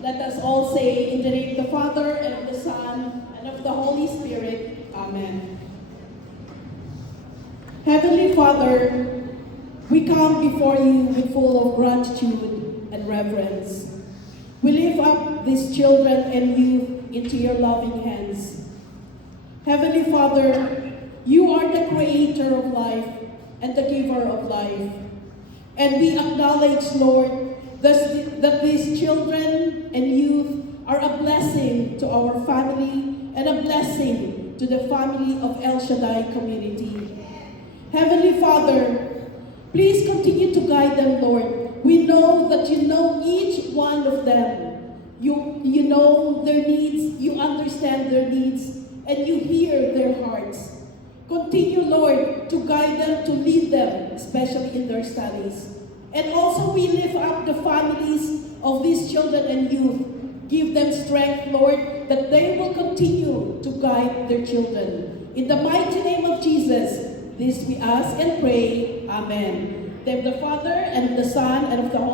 Let us all say, in the name of the Father, and of the Son, and of the Holy Spirit. Amen. Heavenly Father, we come before you with full of gratitude and reverence. We lift up these children and youth into your loving hands. Heavenly Father, you are the creator of life and the giver of life. And we acknowledge, Lord, that these children and youth are a blessing to our family and a blessing to the family of El Shaddai community. Heavenly Father, please continue to guide them, Lord. We know that you know each one of them. You know their needs, you understand their needs, and you hear their hearts. Continue, Lord, to guide them, to lead them, especially in their studies. And also we lift up the families of these children and youth. Give them strength, Lord, that they will continue to guide their children. In the mighty name of Jesus, this we ask and pray. Amen. In the name of the Father, and of the Son, and of the Holy